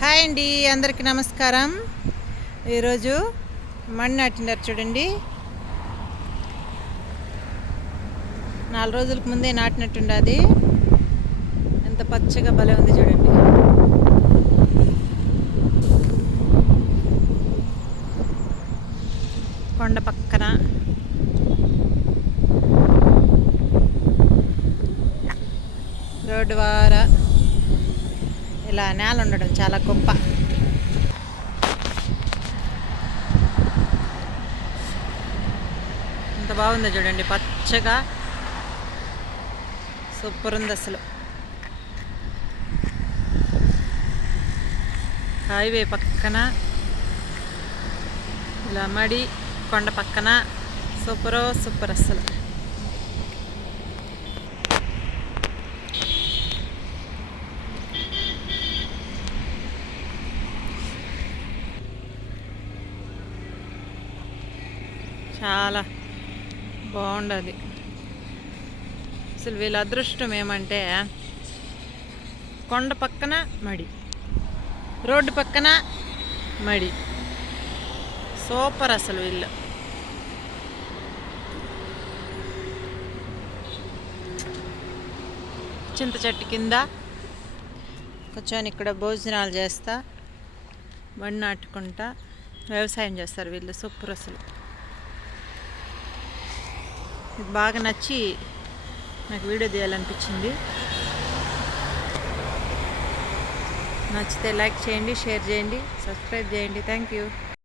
Hi అండి అందరికీ నమస్కారం. ఈరోజు మಣ್ಣి నాటినారు చూడండి. నాలుగు రోజులకు ముందే నాటినట్టుండది. ఎంత పచ్చగా భలే ఉంది చూడండి. కొండ పక్కన. రోడ్డు వారా. ఇలా నేల ఉండడం చాలా గొప్ప. ఎంత బాగుందో చూడండి పచ్చగా సూపర్ ఉంది అసలు. హైవే పక్కన ఇలా మడి కొండ పక్కన సూపరో సూపర్ అసలు చాలా బాగుండదు. అసలు వీళ్ళ అదృష్టం ఏమంటే కొండ పక్కన మడి రోడ్డు పక్కన మడి. సూపర్ అసలు వీళ్ళు. చింత చెట్టు కింద కూర్చొని ఇక్కడ భోజనాలు చేస్తా బండి నాటుకుంటా వ్యవసాయం చేస్తారు వీళ్ళు. సూపర్ అసలు. ఇది బాగా నచ్చి నాకు వీడియో తీయాలనిపించింది. నచ్చితే లైక్ చేయండి షేర్ చేయండి సబ్స్క్రైబ్ చేయండి. Thank you.